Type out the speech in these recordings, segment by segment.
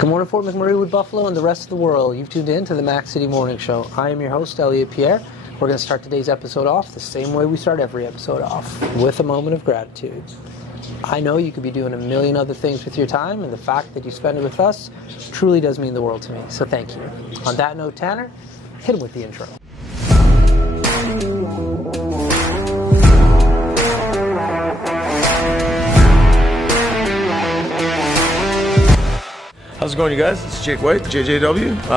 Good morning, Fort McMurray, Wood Buffalo, and the rest of the world. You've tuned in to the Mac City Morning Show. I am your host, Elliot Pierre. We're going to start today's episode off the same way we start every episode off, with a moment of gratitude. I know you could be doing a million other things with your time, and the fact that you spend it with us truly does mean the world to me, so thank you. On that note, Tanner, hit him with the intro. How's it going, you guys? It's Jake White, JJW,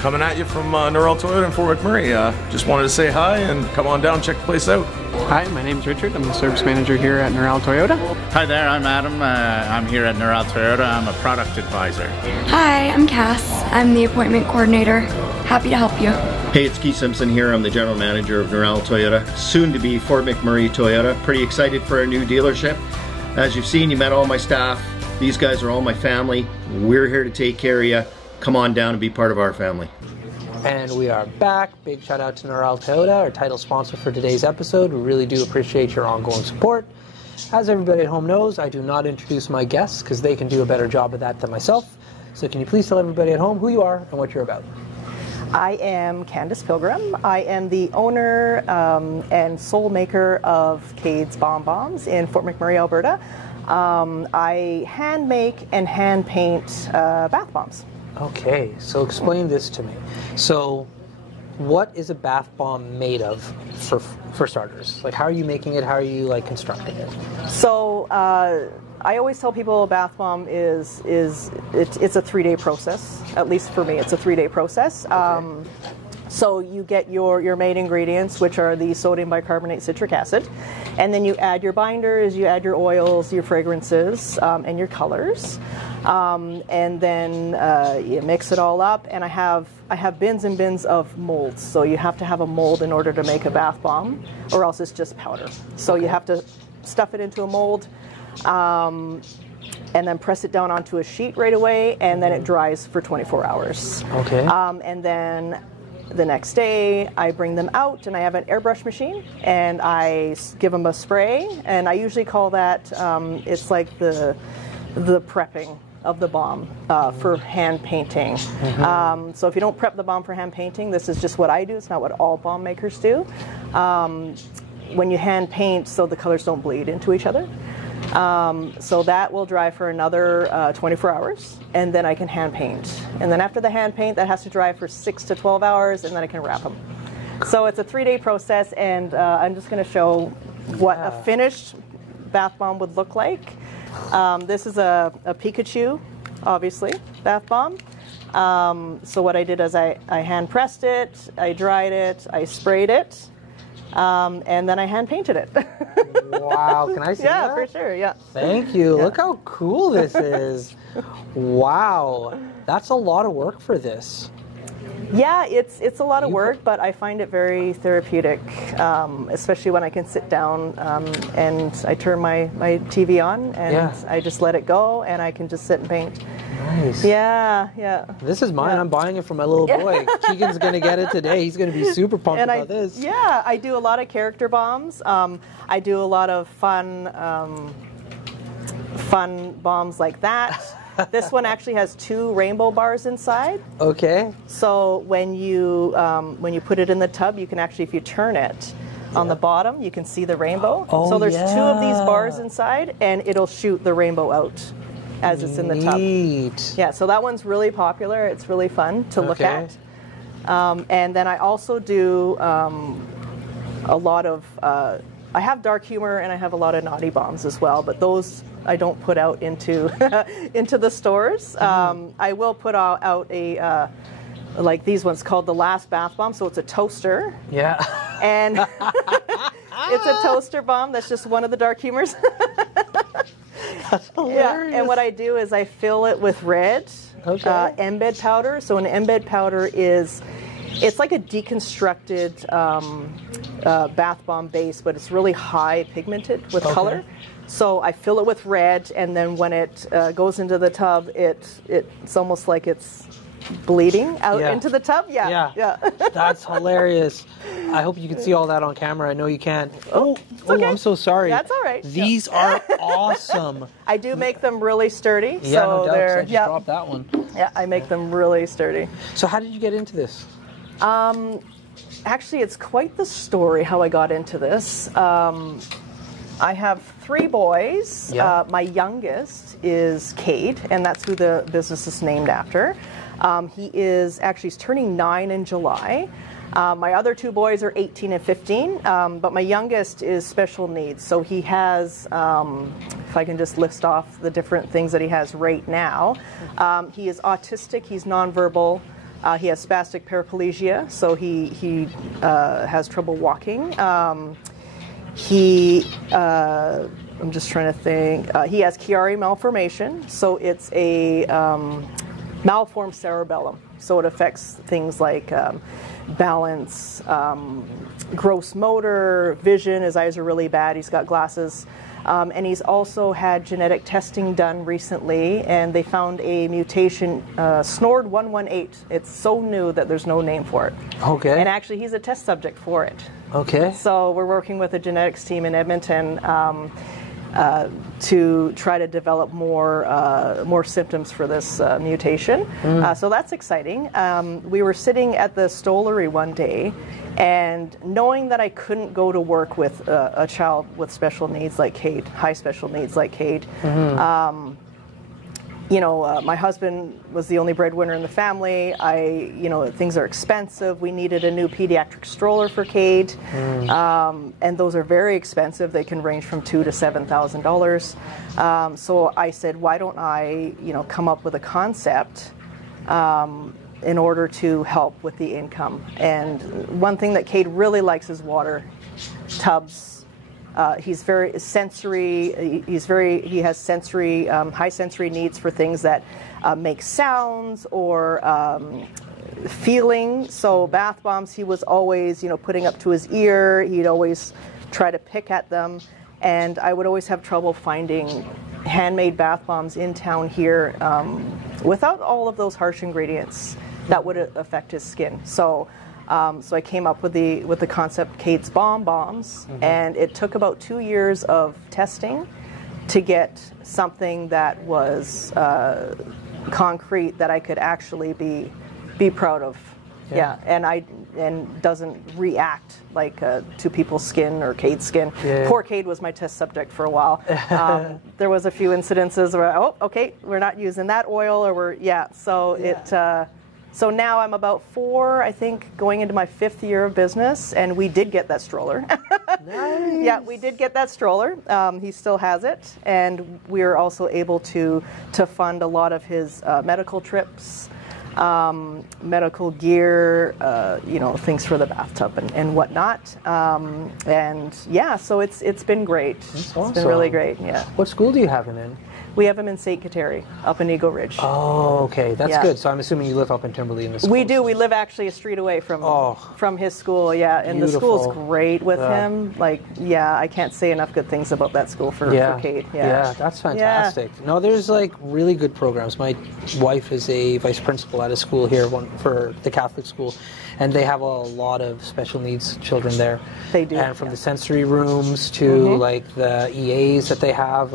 coming at you from Norrell Toyota in Fort McMurray. Just wanted to say hi and come on down, check the place out. Hi, my name's Richard. I'm the service manager here at Norrell Toyota. Hi there, I'm Adam. I'm here at Norrell Toyota. I'm a product advisor. Hi, I'm Cass. I'm the appointment coordinator. Happy to help you. Hey, it's Keith Simpson here. I'm the general manager of Norrell Toyota, soon to be Fort McMurray Toyota. Pretty excited for our new dealership. As you've seen, you met all my staff. These guys are all my family. We're here to take care of you. Come on down and be part of our family. And we are back. Big shout out to Norrell Toyota, our title sponsor for today's episode. We really do appreciate your ongoing support. As everybody at home knows, I do not introduce my guests because they can do a better job of that than myself. So can you please tell everybody at home who you are and what you're about? I am Candace Pilgrim. I am the owner and sole maker of Cade's Bomb Bombs in Fort McMurray, Alberta. I hand make and hand paint bath bombs. Okay, so explain this to me. So what is a bath bomb made of for starters? Like, how are you making it? How are you constructing it? So I always tell people a bath bomb it's a 3-day process. At least for me, it's a 3-day process. Okay. So you get your main ingredients, which are the sodium bicarbonate citric acid, and then you add your binders, you add your oils, your fragrances, and your colors, and then you mix it all up. And I have bins and bins of molds, so you have to have a mold in order to make a bath bomb, or else it's just powder. So you have to stuff it into a mold, and then press it down onto a sheet right away, and then it dries for 24 hours. Okay. And then the next day, I bring them out, and I have an airbrush machine, and I give them a spray, and I usually call that, it's like the prepping of the bomb for hand painting. Mm-hmm. So if you don't prep the bomb for hand painting, this is just what I do. It's not what all bomb makers do. When you hand paint, so the colors don't bleed into each other. So that will dry for another 24 hours, and then I can hand paint. And then after the hand paint, that has to dry for 6 to 12 hours, and then I can wrap them. So it's a 3-day process, and I'm just going to show what a finished bath bomb would look like. This is a Pikachu, obviously, bath bomb. So what I did is I hand pressed it, I dried it, I sprayed it, and then I hand painted it. Wow, can I see that? Yeah, for sure, yeah. Thank you. Yeah. Look how cool this is. Wow, that's a lot of work for this. Yeah, it's a lot of work, but I find it very therapeutic, especially when I can sit down and I turn my TV on and I just let it go and I can just sit and paint. Nice. Yeah, yeah. This is mine. Yeah. I'm buying it for my little boy. Keegan's going to get it today. He's going to be super pumped about this. Yeah, I do a lot of character bombs. I do a lot of fun bombs like that. This one actually has 2 rainbow bars inside. Okay. So when you put it in the tub, you can actually, if you turn it on the bottom, you can see the rainbow. Oh, so there's 2 of these bars inside, and it'll shoot the rainbow out as it's in the tub. Yeah, so that one's really popular. It's really fun to look at. And then I also do a lot of, I have dark humor and I have a lot of naughty bombs as well, but those I don't put out into into the stores. I will put out a, like these ones called the Last Bath Bomb, so it's a toaster. Yeah. And it's a toaster bomb. That's just one of the dark humors. That's hilarious. Yeah, and what I do is I fill it with red embed powder. So an embed powder it's like a deconstructed bath bomb base, but it's really high pigmented with color. So I fill it with red, and then when it goes into the tub, it's almost like it's bleeding out Yeah. into the tub. Yeah. That's hilarious. I hope you can see all that on camera. I know you can. Oh, okay. I'm so sorry. That's all right. These are awesome. I do make them really sturdy. Yeah, so no doubt. 'Cause they're I just dropped that one. Yeah, I make them really sturdy. So how did you get into this? Actually, it's quite the story how I got into this. I have 3 boys. Yeah. My youngest is Cade, and that's who the business is named after. He's turning 9 in July. My other 2 boys are 18 and 15, but my youngest is special needs. So he has, if I can just list off the different things that he has right now, he is autistic, he's nonverbal. He has spastic paraplegia, so he has trouble walking. I'm just trying to think. He has Chiari malformation, so it's a malformed cerebellum. So it affects things like balance, gross motor, vision. His eyes are really bad. He's got glasses. And he's also had genetic testing done recently, and they found a mutation, SNORD 118. It's so new that there's no name for it. Okay. And actually, he's a test subject for it. Okay. So we're working with a genetics team in Edmonton to try to develop more symptoms for this mutation. So that's exciting. We were sitting at the Stollery one day, and knowing that I couldn't go to work with a child with special needs like Cade, high special needs like Cade, my husband was the only breadwinner in the family. Things are expensive. We needed a new pediatric stroller for Cade, and those are very expensive. They can range from $2,000 to $7,000. So I said, why don't I, come up with a concept in order to help with the income. And one thing that Cade really likes is water, tubs. He's very sensory. He has sensory, high sensory needs for things that make sounds or feeling. So bath bombs, he was always, putting up to his ear. He'd always try to pick at them, and I would always have trouble finding handmade bath bombs in town here without all of those harsh ingredients that would affect his skin. So I came up with the concept Cade's Bomb Bombs, and it took about 2 years of testing to get something that was concrete that I could actually be proud of. Yeah, and doesn't react like to people's skin or Cade's skin. Yeah. Poor Cade was my test subject for a while. There was a few incidences where, we're not using that oil, or So now I'm about 4, I think, going into my 5th year of business, and we did get that stroller. Nice. Yeah, we did get that stroller. He still has it, and we are also able to fund a lot of his medical trips, medical gear, things for the bathtub and whatnot. So it's been great. That's awesome. It's been really great. Yeah. What school do you have him in? We have him in St. Kateri, up in Eagle Ridge. Oh, okay. That's good. So I'm assuming you live up in Timberley in the school. We do. We live actually a street away from his school, yeah. And Beautiful. The school's great with him. I can't say enough good things about that school for Cade. Yeah, that's fantastic. Yeah. No, there's really good programs. My wife is a vice principal at a school here for the Catholic school, and they have a lot of special needs children there. They do. And from the sensory rooms to the EAs that they have,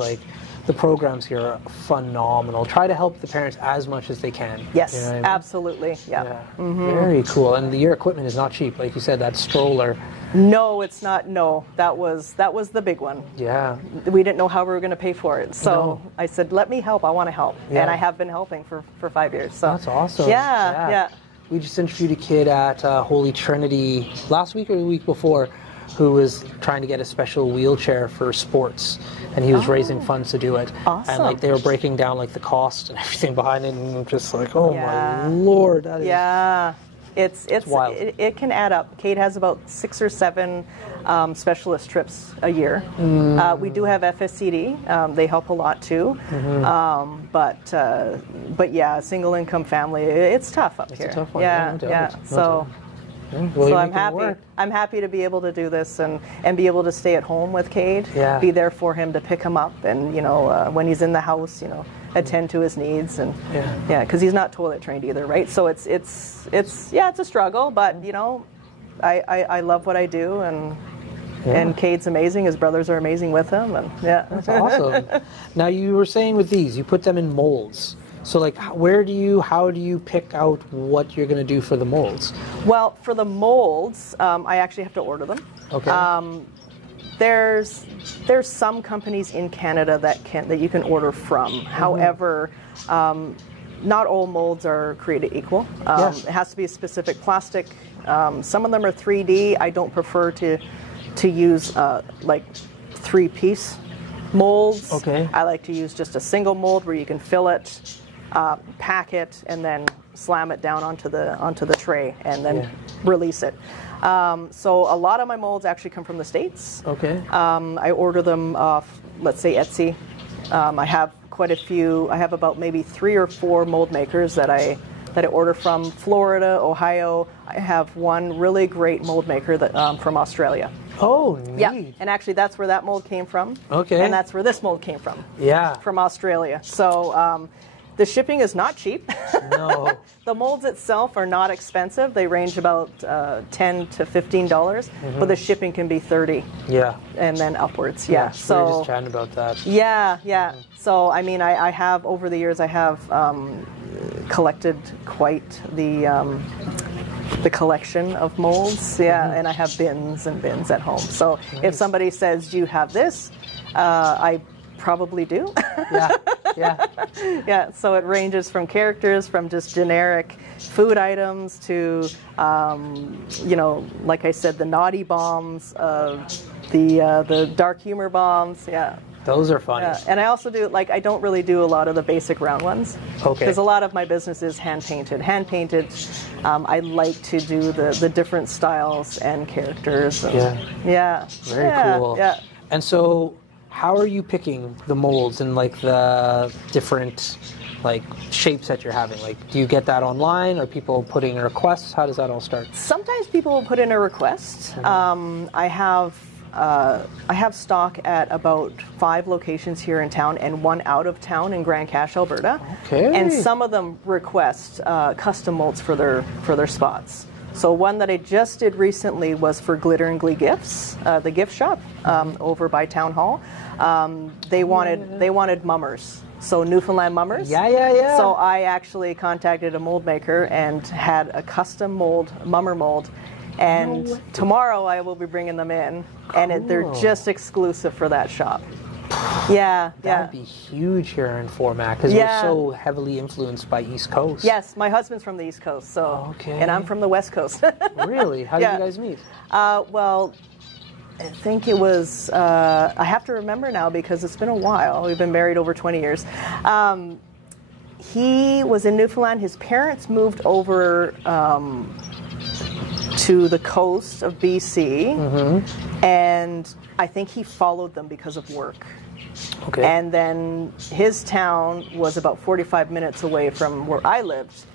the programs here are phenomenal. Try to help the parents as much as they can. Yes, you know what I mean? Absolutely. Yeah. Very cool. And your equipment is not cheap, like you said. That stroller. No, it's not. No, that was the big one. Yeah. We didn't know how we were going to pay for it, so I said, "Let me help. I want to help," and I have been helping for 5 years. So that's awesome. Yeah. We just interviewed a kid at Holy Trinity last week or the week before, who was trying to get a special wheelchair for sports, and he was raising funds to do it. Awesome. And they were breaking down the cost and everything behind it, and I'm just oh my Lord, that is it's wild. It can add up. Cade has about 6 or 7 specialist trips a year. We do have FSCD. They help a lot too. But yeah, single income family, it's tough up here. It's a tough one. Yeah. So I'm happy. I'm happy to be able to do this and be able to stay at home with Cade. Yeah. Be there for him to pick him up, and when he's in the house, attend to his needs, and because he's not toilet trained either, right? So it's a struggle, but you know, I love what I do, and Cade's amazing. His brothers are amazing with him, and that's awesome. Now you were saying with these, you put them in molds. So like, how do you pick out what you're going to do for the molds? Well, for the molds, I actually have to order them. Okay. There's some companies in Canada that you can order from. However, not all molds are created equal. It has to be a specific plastic. Some of them are 3D. I don't prefer to use like 3-piece molds. Okay. I like to use just a single mold where you can fill it, pack it, and then slam it down onto the tray and then release it. So a lot of my molds actually come from the States. Okay. I order them off, let's say, Etsy. I have quite a few. I have about maybe 3 or 4 mold makers that I order from Florida, Ohio. I have one really great mold maker that from Australia. Oh, neat. Yeah, and actually that's where that mold came from. Okay. And that's where this mold came from. Yeah. From Australia. So the shipping is not cheap. No. The molds itself are not expensive. They range about $10 to $15, but the shipping can be $30. Yeah. And then upwards. Yeah. So we were just chatting about that. Yeah. So I mean, I have over the years I have collected quite the collection of molds. Yeah, and I have bins and bins at home. So if somebody says, "Do you have this?" I probably do. Yeah. So it ranges from characters, from just generic food items to, like I said, the naughty bombs, the dark humor bombs. Yeah. Those are fun. Yeah. And I also do, I don't really do a lot of the basic round ones. Okay. Because a lot of my business is hand painted. I like to do the different styles and characters. And, yeah. Very cool. Yeah. And so, how are you picking the molds and the different shapes that you're having? Do you get that online? Are people putting requests? How does that all start? Sometimes people will put in a request. I have stock at about 5 locations here in town and 1 out of town in Grand Cache, Alberta. Okay. And some of them request custom molds for their spots. So one that I just did recently was for Glitter and Glee Gifts, the gift shop over by Town Hall. They wanted mummers. So Newfoundland mummers. Yeah. So I actually contacted a mold maker and had a custom mummer mold. And tomorrow I will be bringing them in, and they're just exclusive for that shop. Yeah. That'd be huge here in Fort Mac because we're so heavily influenced by East Coast. Yes, my husband's from the East Coast, and I'm from the West Coast. Really? How did you guys meet? Well, I think it was, I have to remember now because it's been a while. We've been married over 20 years. He was in Newfoundland. His parents moved over to the coast of BC, and I think he followed them because of work. Okay. And then his town was about 45 minutes away from where I lived,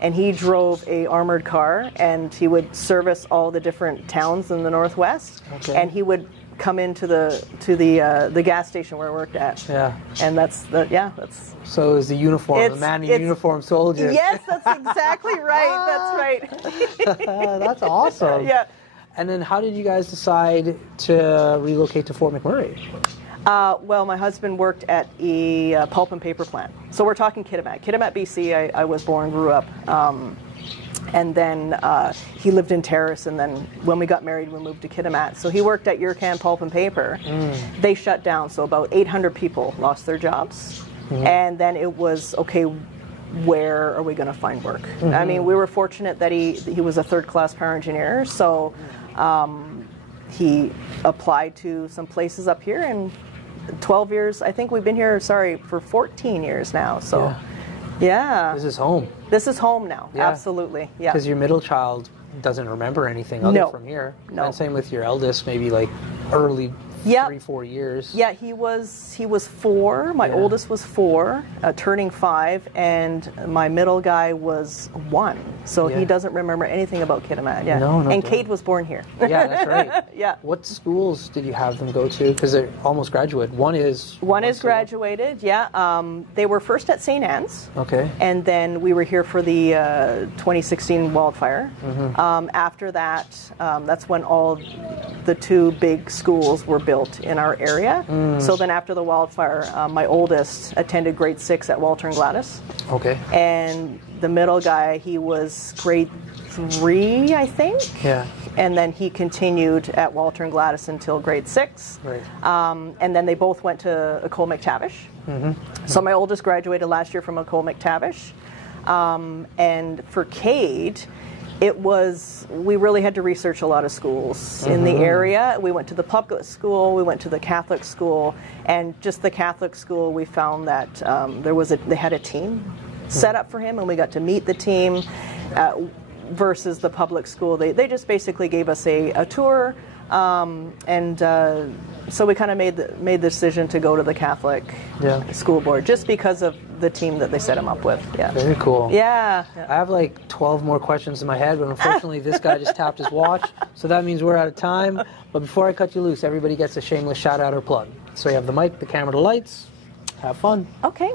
and he drove a armored car, and he would service all the different towns in the Northwest, and he would come into the gas station where I worked at. Yeah. And that's. So is the uniform, the man in uniform soldier. Yes, that's exactly right. That's right. That's awesome. Yeah. And then how did you guys decide to relocate to Fort McMurray? Well, my husband worked at a pulp and paper plant. So we're talking Kitimat, BC. I was born, grew up. And then he lived in Terrace, and then when we got married, we moved to Kitimat. So he worked at Yurkan Pulp and Paper. They shut down, so about 800 people lost their jobs. And then it was, okay, where are we going to find work? I mean, we were fortunate that he was a third-class power engineer, so he applied to some places up here, and 12 years, I think we've been here, for 14 years now, so... Yeah. This is home. This is home now. Yeah. Absolutely. Yeah. Because your middle child doesn't remember anything other from here. No. And same with your eldest, maybe early 3-4 years. Yeah, he was 4. My oldest was 4, turning 5, and my middle guy was 1. So he doesn't remember anything about Kitimat. Yeah. No, and Cade was born here. Yeah, that's right. Yeah. What schools did you have them go to? Because they're almost graduated. One is graduated. Yeah. They were first at St. Anne's. Okay. And then we were here for the 2016 wildfire. After that, that's when all the 2 big schools were built in our area. So then after the wildfire, my oldest attended grade 6 at Walter and Gladys. Okay. And the middle guy, he was grade 3, I think. Yeah. And then he continued at Walter and Gladys until grade 6. Right. And then they both went to Ecole McTavish. So my oldest graduated last year from Ecole McTavish. And for Cade, we really had to research a lot of schools in the area. We went to the public school, we went to the Catholic school, and just the Catholic school, we found that they had a team set up for him, and we got to meet the team. Versus the public school, they just basically gave us a tour, and so we kind of made the decision to go to the Catholic school board just because of the team that they set him up with. Yeah. Very cool. Yeah. I have like 12 more questions in my head, but unfortunately this guy just tapped his watch, so that means we're out of time. But before I cut you loose, everybody gets a shameless shout out or plug. So you have the mic, the camera, the lights. Have fun. Okay.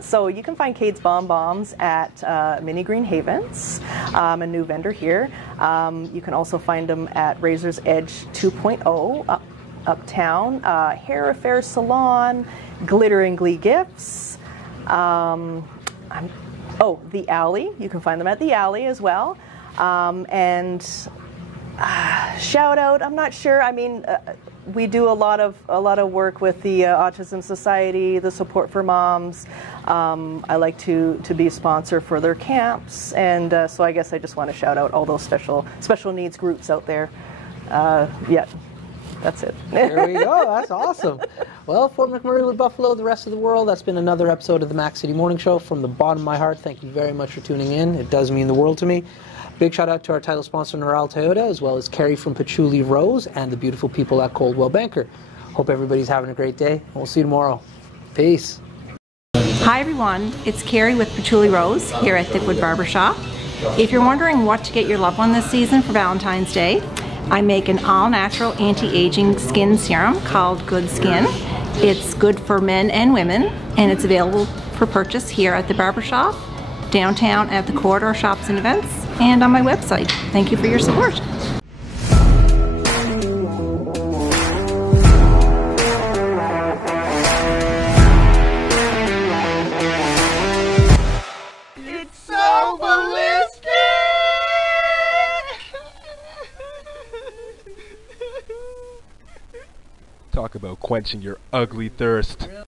So you can find Cade's Bonbons at Mini Green Havens, a new vendor here. You can also find them at Razor's Edge 2.0 uptown, Hair Affair Salon, Glitter and Glee Gifts. The Alley. You can find them at the Alley as well. And shout out, I'm not sure. I mean, we do a lot of work with the Autism Society, the Support for Moms. I like to be a sponsor for their camps, and so I guess I just want to shout out all those special needs groups out there. That's it. There we go. That's awesome. Well, Fort McMurray with Buffalo, the rest of the world, that's been another episode of the Mac City Morning Show. From the bottom of my heart, thank you very much for tuning in. It does mean the world to me. Big shout out to our title sponsor, Noral Toyota, as well as Carrie from Patchouli Rose and the beautiful people at Coldwell Banker. Hope everybody's having a great day, and we'll see you tomorrow. Peace. Hi everyone, it's Carrie with Patchouli Rose here at Thickwood Barbershop. If you're wondering what to get your loved one this season for Valentine's Day, I make an all-natural anti-aging skin serum called Good Skin. It's good for men and women, and it's available for purchase here at the barbershop, downtown at the Corridor Shops and Events, and on my website. Thank you for your support. It's so ballistic! Talk about quenching your ugly thirst.